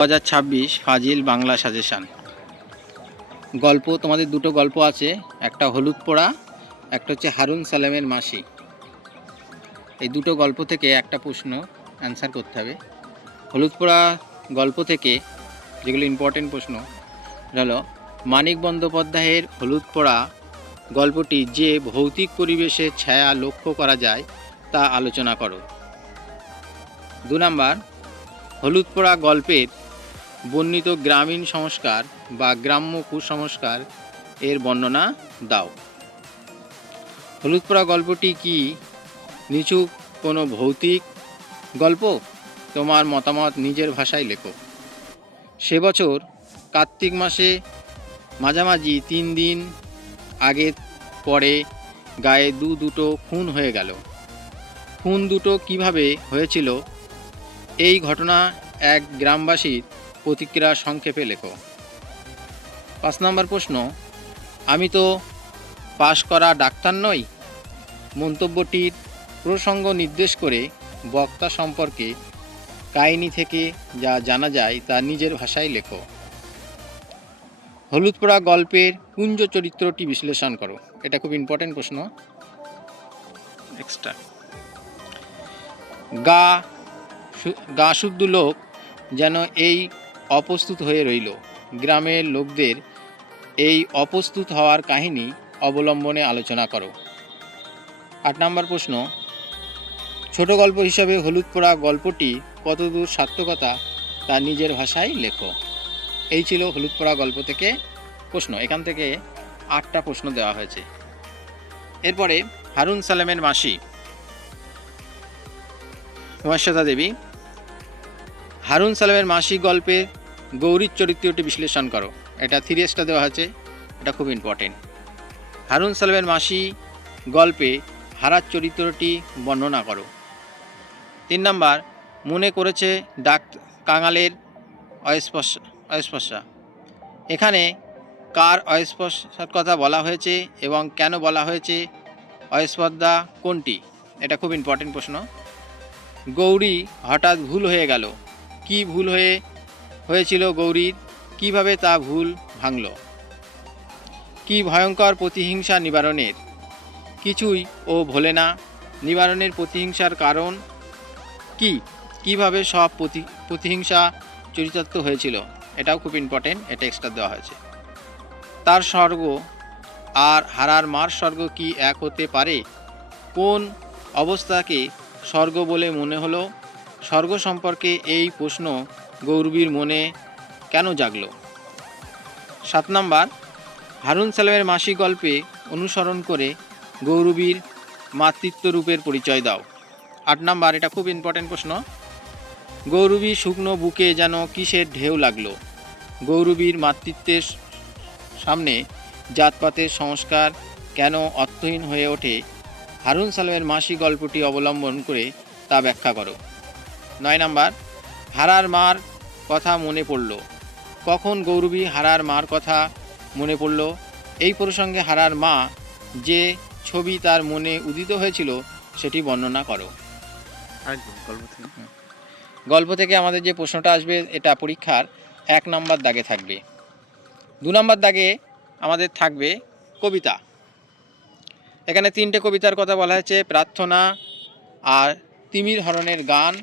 2026 ফাজিল Bangla suggestion. গল্প তোমাদের দুটো গল্প আছে, একটা হলুদ পোড়া, একটা হচ্ছে হারুন সালামের মাসি। এই দুটো গল্প থেকে একটা প্রশ্ন অ্যান্সার করতে হবে। হলুদ পোড়া গল্প থেকে যেগুলো ইম্পর্টেন্ট প্রশ্ন হলো, মানিক বন্দ্যোপাধ্যায়ের হলুদ পোড়া গল্পটি যে ভৌতিক পরিবেশের ছায়া লক্ষ্য করা যায় তা আলোচনা করো। 2 নাম্বার, হলুদ পোড়া গল্পের বর্ণিত গ্রামীণ সংস্কার বা গ্রাম্য কুসংস্কার এর বর্ণনা দাও। হলুদ পোড়া গল্পটি কি নিছক কোনো ভৌতিক গল্প? তোমার মতামত নিজের ভাষায় লেখো। সে বছর কার্তিক মাসে মাঝামাঝি 3 দিন আগে পরে গায়ে দুটো খুন হয়ে গেল। খুন দুটো কিভাবে হয়েছিল এই ঘটনা এক গ্রামবাসীর প্রতিক্রিয়া সংক্ষেপে লেখো। 5 নম্বর প্রশ্ন, আমি তো পাশ করা ডাক্তার নই। মন্তব্যটির প্রসঙ্গ নির্দেশ করে বক্তা সম্পর্কে কাহিনী থেকে যা জানা যায় তা নিজের ভাষায় লেখো। হলুদ পোড়া গল্পের কুঞ্জ চরিত্রটি বিশ্লেষণ করো। এটা খুব ইম্পর্টেন্ট প্রশ্ন। এক্সট্রা গা শুদ্ধ লোক যেন এই অপ্রস্তুত হয়ে রইল। গ্রামের লোকদের এই অপ্রস্তুত হওয়ার কাহিনী অবলম্বনে আলোচনা করো। 8 নম্বর প্রশ্ন, ছোট গল্প হিসাবে হলুদ পোড়া গল্পটি কতদূর সার্থকতা তা নিজের ভাষায় লেখো। এই ছিল হলুদ পোড়া গল্প থেকে প্রশ্ন। এখান থেকে 8টা প্রশ্ন দেওয়া হয়েছে। এরপরে হারুন সালামের মাসি মহেশ্বতা দেবী। হারুন সালামের মাসি গল্পে গৌরীর চরিত্রটি বিশ্লেষণ করো। এটা 3Sটা দেওয়া হয়েছে, এটা খুব ইম্পর্টেন্ট। হারুন সালামের মাসি গল্পে হারার চরিত্রটি বর্ণনা করো। 3 নম্বর, মনে করেছে ডাক কাঙালের অস্পর্শা। এখানে কার অস্পর্শার কথা বলা হয়েছে এবং কেন বলা হয়েছে? অস্পর্ধা কোনটি? এটা খুব ইম্পর্টেন্ট প্রশ্ন। গৌরী হঠাৎ ভুল হয়ে গেল। কি ভুল হয়েছিল গৌরীর? কিভাবে তা ভুল ভাঙল? কি ভয়ঙ্কর প্রতিহিংসা নিবারণের? কিছুই ও ভোলে না। নিবারণের প্রতিহিংসার কারণ কি? কিভাবে সব প্রতিহিংসা চরিতার্থ হয়েছিল? এটাও খুব ইম্পর্টেন্ট, এটা এক্সট্রা দেওয়া হয়েছে। তার স্বর্গ আর হারার মার স্বর্গ কি এক হতে পারে? কোন অবস্থাকে স্বর্গ বলে মনে হলো? স্বর্গ সম্পর্কে এই প্রশ্ন গৌরবীর মনে কেন জাগলো? 7 নম্বর, হারুন সালামের মাসি গল্পে অনুসরণ করে গৌরবীর মাতৃত্ব রূপের পরিচয় দাও। 8 নম্বর, এটা খুব ইম্পর্টেন্ট প্রশ্ন। গৌরবীর শুকনো বুকে যেন কিসের ঢেউ লাগলো? গৌরবীর মাতৃত্বের সামনে জাতপাতের সংস্কার কেন অর্থহীন হয়ে ওঠে? হারুন সালামের মাসি গল্পটি অবলম্বন করে তা ব্যাখ্যা করো। 9 নম্বর, হারার মার কথা মনে পড়ল। কখন গৌরবী হারার মার কথা মনে পড়ল? এই প্রসঙ্গে হারার মা যে ছবি তার মনে উদিত হয়েছিল সেটি বর্ণনা করো। গল্প থেকে আমাদের যে প্রশ্নটা আসবে এটা পরীক্ষার 1 নম্বর দাগে থাকবে। 2 নম্বর দাগে আমাদের থাকবে কবিতা। এখানে 3টে কবিতার কথা বলা হয়েছে, প্রার্থনা, আর তিমির হরণের গান,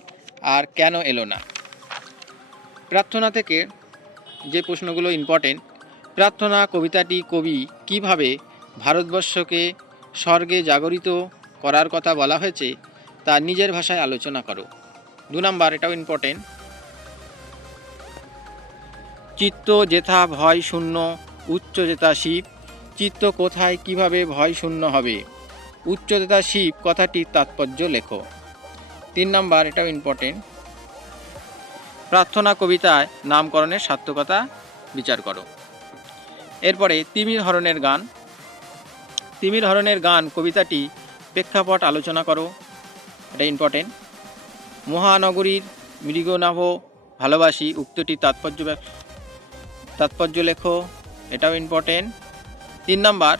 আর কেন এলো না। প্রার্থনা থেকে যে প্রশ্নগুলো ইম্পর্টেন্ট, প্রার্থনা কবিতাটি কবি কিভাবে ভারতবর্ষকে স্বর্গে জাগরিত করার কথা বলা হয়েছে তা নিজের ভাষায় আলোচনা করো। 2 নম্বর, এটাও ইম্পর্টেন্ট, চিত্ত যেথা ভয় শূন্য, উচ্চ যেথা শিব। চিত্ত কোথায় কিভাবে ভয় শূন্য হবে? উচ্চ যেথা শিব কথাটির তাৎপর্য লেখো। 3 নম্বর, এটাও ইম্পর্টেন্ট, প্রার্থনা কবিতায় নামকরণের সার্থকতা বিচার করো। এরপরে তিমির হরণের গান। তিমির হরণের গান কবিতাটি প্রেক্ষাপট আলোচনা করো। এটা ইম্পর্টেন্ট। মহানগরীর মৃগনাভ ভালোবাসি উক্তিটির তাৎপর্য লেখো। এটাও ইম্পর্টেন্ট। 3 নম্বর,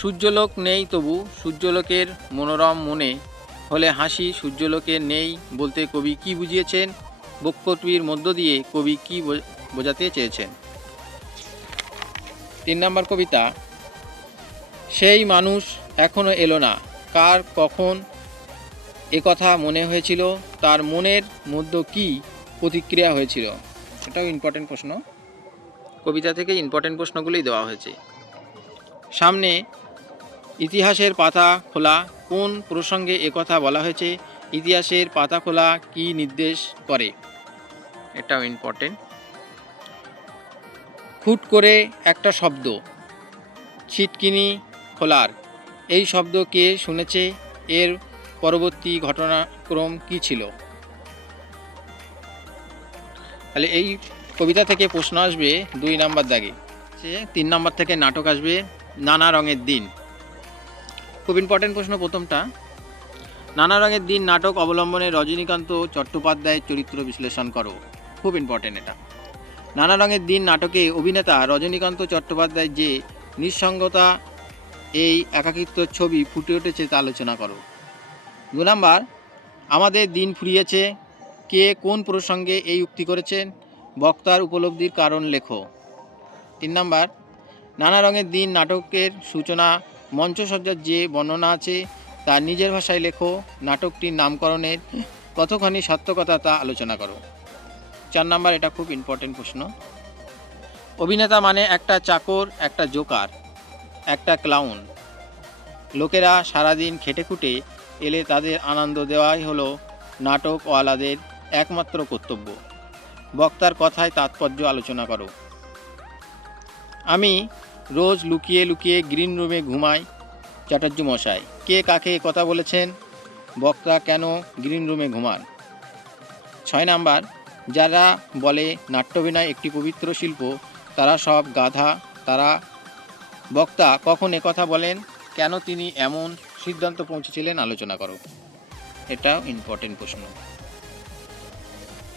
সূর্যলোক নেই তবু সূর্যলোকের মনোরম মনে হলে হাসি সূর্যলোকের নেই বলতে কবি কি বুঝিয়েছেন? বক্তব্যের মধ্য দিয়ে কবি কী বোঝাতে চেয়েছেন? 3 নম্বর কবিতা, সেই মানুষ এখনো এলো না, কার কখন একথা মনে হয়েছিল, তার মনের মধ্যে কি প্রতিক্রিয়া হয়েছিল? এটাও ইম্পর্টেন্ট প্রশ্ন, কবিতা থেকে ইম্পর্টেন্ট প্রশ্নগুলোই দেওয়া হয়েছে। সামনে ইতিহাসের পাতা খোলা, কোন প্রসঙ্গে একথা বলা হয়েছে? ইতিহাসের পাতা খোলা কি নির্দেশ করে? এটাও ইম্পর্টেন্ট। খুট করে একটা শব্দ, ছিটকিনি খোলার, এই শব্দ কে শুনেছে? এর পরবর্তী ঘটনাক্রম কি ছিল? তাহলে এই কবিতা থেকে প্রশ্ন আসবে 2 নম্বর দাগে। 3 নম্বর থেকে নাটক আসবে নানা রঙের দিন। খুব ইম্পর্টেন্ট প্রশ্ন প্রথমটা, নানা রঙের দিন নাটক অবলম্বনে রজনীকান্ত চট্টোপাধ্যায়ের চরিত্র বিশ্লেষণ করো। খুব ইম্পর্টেন্ট এটা। নানা রঙের দিন নাটকে অভিনেতা রজনীকান্ত চট্টোপাধ্যায়ের যে নিঃসঙ্গতা, এই একাকিত্ব ছবি ফুটে উঠেছে তা আলোচনা করো। 2 নম্বর, আমাদের দিন ফুরিয়েছে, কে কোন প্রসঙ্গে এই উক্তি করেছেন? বক্তার উপলব্ধির কারণ লেখো। 3 নম্বর, নানা রঙের দিন নাটকের সূচনা মঞ্চসজ্জার যে বর্ণনা আছে তা নিজের ভাষায় লেখো। নাটকটির নামকরণের কতখানি সার্থকতা তা আলোচনা করো। 4 নম্বর, এটা খুব ইম্পর্টেন্ট প্রশ্ন, অভিনেতা মানে একটা চাকর, একটা জোকার, একটা ক্লাউন। লোকেরা সারাদিন খেটে খুঁটে এলে তাদের আনন্দ দেওয়াই হলো নাটকওয়ালাদের একমাত্র কর্তব্য। বক্তার কথায় তাৎপর্য আলোচনা করো। আমি রোজ লুকিয়ে লুকিয়ে গ্রিন রুমে ঘুমাই, চাটুর্য মশাই। কে কাকে কথা বলেছেন? বক্তা কেন গ্রিন রুমে ঘুমান? 6 নাম্বার, যারা বলে নাট্যাভিনয় একটি পবিত্র শিল্প তারা সব গাধা। তারা বক্তা কখন একথা বলেন? কেন তিনি এমন সিদ্ধান্ত পৌঁছেছিলেন? আলোচনা করো। এটাও ইম্পর্টেন্ট প্রশ্ন।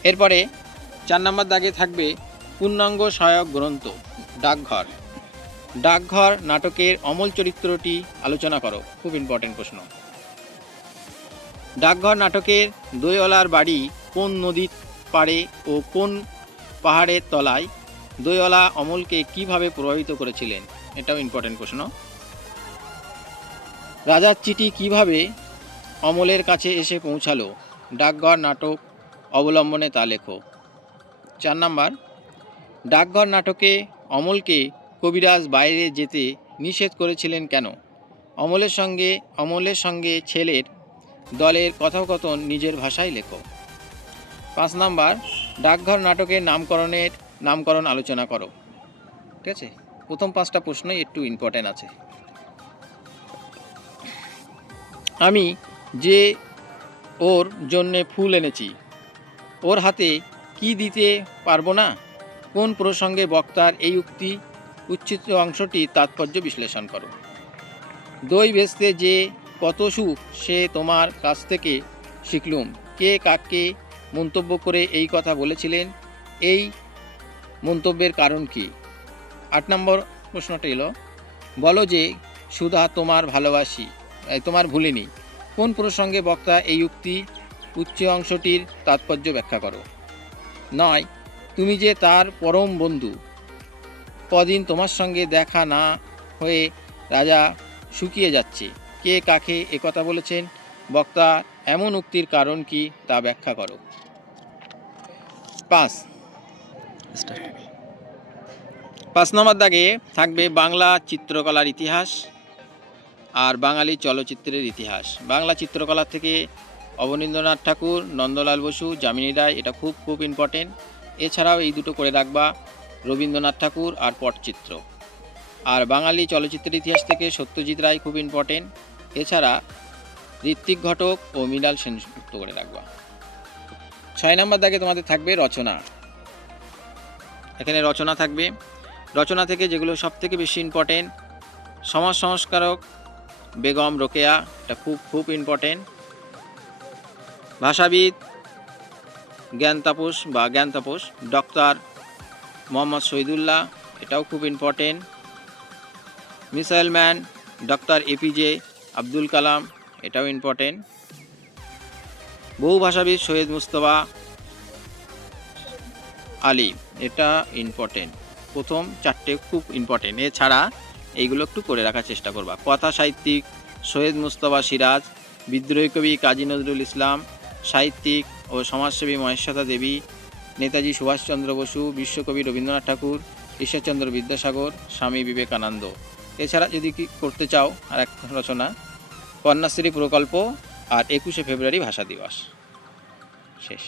এরপরে 4 নম্বর দাগে থাকবে পূর্ণাঙ্গ সহায়ক গ্রন্থ ডাকঘর। ডাকঘর নাটকের অমল চরিত্রটি আলোচনা করো। খুব ইম্পর্টেন্ট প্রশ্ন। ডাকঘর নাটকের দইওয়ালার বাড়ি কোন নদীর পাড়ে ও কোন পাহাড়ের তলায়? দইওয়ালা অমলকে কিভাবে প্রভাবিত করেছিলেন? এটাও ইম্পর্টেন্ট প্রশ্ন। রাজার চিঠি কিভাবে অমলের কাছে এসে পৌঁছালো? ডাকঘর নাটক অবলম্বনে তা লেখো। 4 নম্বর, ডাকঘর নাটকে অমলকে কবিরাজ বাইরে যেতে নিষেধ করেছিলেন কেন? অমলের সঙ্গে ছেলের দলের কথোপকথন নিজের ভাষায় লেখো। 5 নম্বর, ডাকঘর নাটকের নামকরণ আলোচনা করো। ঠিক আছে, প্রথম 5টা প্রশ্নই একটু ইম্পর্টেন্ট আছে। আমি যে ওর জন্যে ফুল এনেছি, ওর হাতে কি দিতে পারবো না? কোন প্রসঙ্গে বক্তার এই উচ্চিত অংশটি তাৎপর্য বিশ্লেষণ করো। দই বেচতে যে কত সুখ সে তোমার কাছ থেকে শিখলুম, কে কাকে মন্তব্য করে এই কথা বলেছিলেন? এই মন্তব্যের কারণ কি? 8 নম্বর প্রশ্নটা এলো, বলো যে সুধা তোমার ভুলিনি। কোন প্রসঙ্গে বক্তা এই উচ্চ অংশটির তাৎপর্য ব্যাখ্যা করো। 9, তুমি যে তার পরম বন্ধু, কদিন তোমার সঙ্গে দেখা না হয়ে রাজা শুকিয়ে যাচ্ছে, কে কাকে একথা বলেছেন? বক্তা এমন উক্তির কারণ কি তা ব্যাখ্যা করো। 5 নম্বর দাগে থাকবে বাংলা চিত্রকলার ইতিহাস আর বাঙালি চলচ্চিত্রের ইতিহাস। বাংলা চিত্রকলা থেকে অবনীন্দ্রনাথ ঠাকুর, নন্দলাল বসু, যামিনী রায়, এটা খুব ইম্পর্টেন্ট। এছাড়াও এই দুটো করে রাখবা, রবীন্দ্রনাথ ঠাকুর আর পটচিত্র। আর বাঙালি চলচ্চিত্রের ইতিহাস থেকে সত্যজিৎ রায় খুব ইম্পর্টেন্ট। এছাড়া ঋত্বিক ঘটক ও মৃণাল সেনগুপ্ত করে রাখবা। 6 নম্বর দাগে তোমাদের থাকবে রচনা। এখানে রচনা থাকবে, রচনা থেকে যেগুলো সব থেকে বেশি ইম্পর্টেন্ট, সমাজ সংস্কারক বেগম রোকেয়া, এটা খুব ইম্পর্টেন্ট। ভাষাবিদ জ্ঞান তাপস ডক্টর মোহাম্মদ শহীদুল্লাহ, এটাও খুব important. Missile man doctor APJ Abdul Kalam, এটাও ইম্পর্টেন্ট। বহু ভাষাবিদ সৈয়দ মুস্তফা আলী, এটা ইম্পর্টেন্ট। প্রথম চারটে খুব ইম্পর্টেন্ট, এছাড়া এইগুলো একটু করে রাখার চেষ্টা করবা। কথা সাহিত্যিক সৈয়দ মুস্তফা সিরাজ, বিদ্রোহী কবি কাজী নজরুল ইসলাম, সাহিত্যিক ও সমাজসেবী মহেশ্বতা দেবী, নেতাজি সুভাষচন্দ্র বসু, বিশ্বকবি রবীন্দ্রনাথ ঠাকুর, ঈশ্বরচন্দ্র বিদ্যাসাগর, স্বামী বিবেকানন্দ। এছাড়া যদি কি করতে চাও আর এক রচনা, কন্যাশ্রী প্রকল্প আর 21শে ফেব্রুয়ারি ভাষা দিবস। শেষ।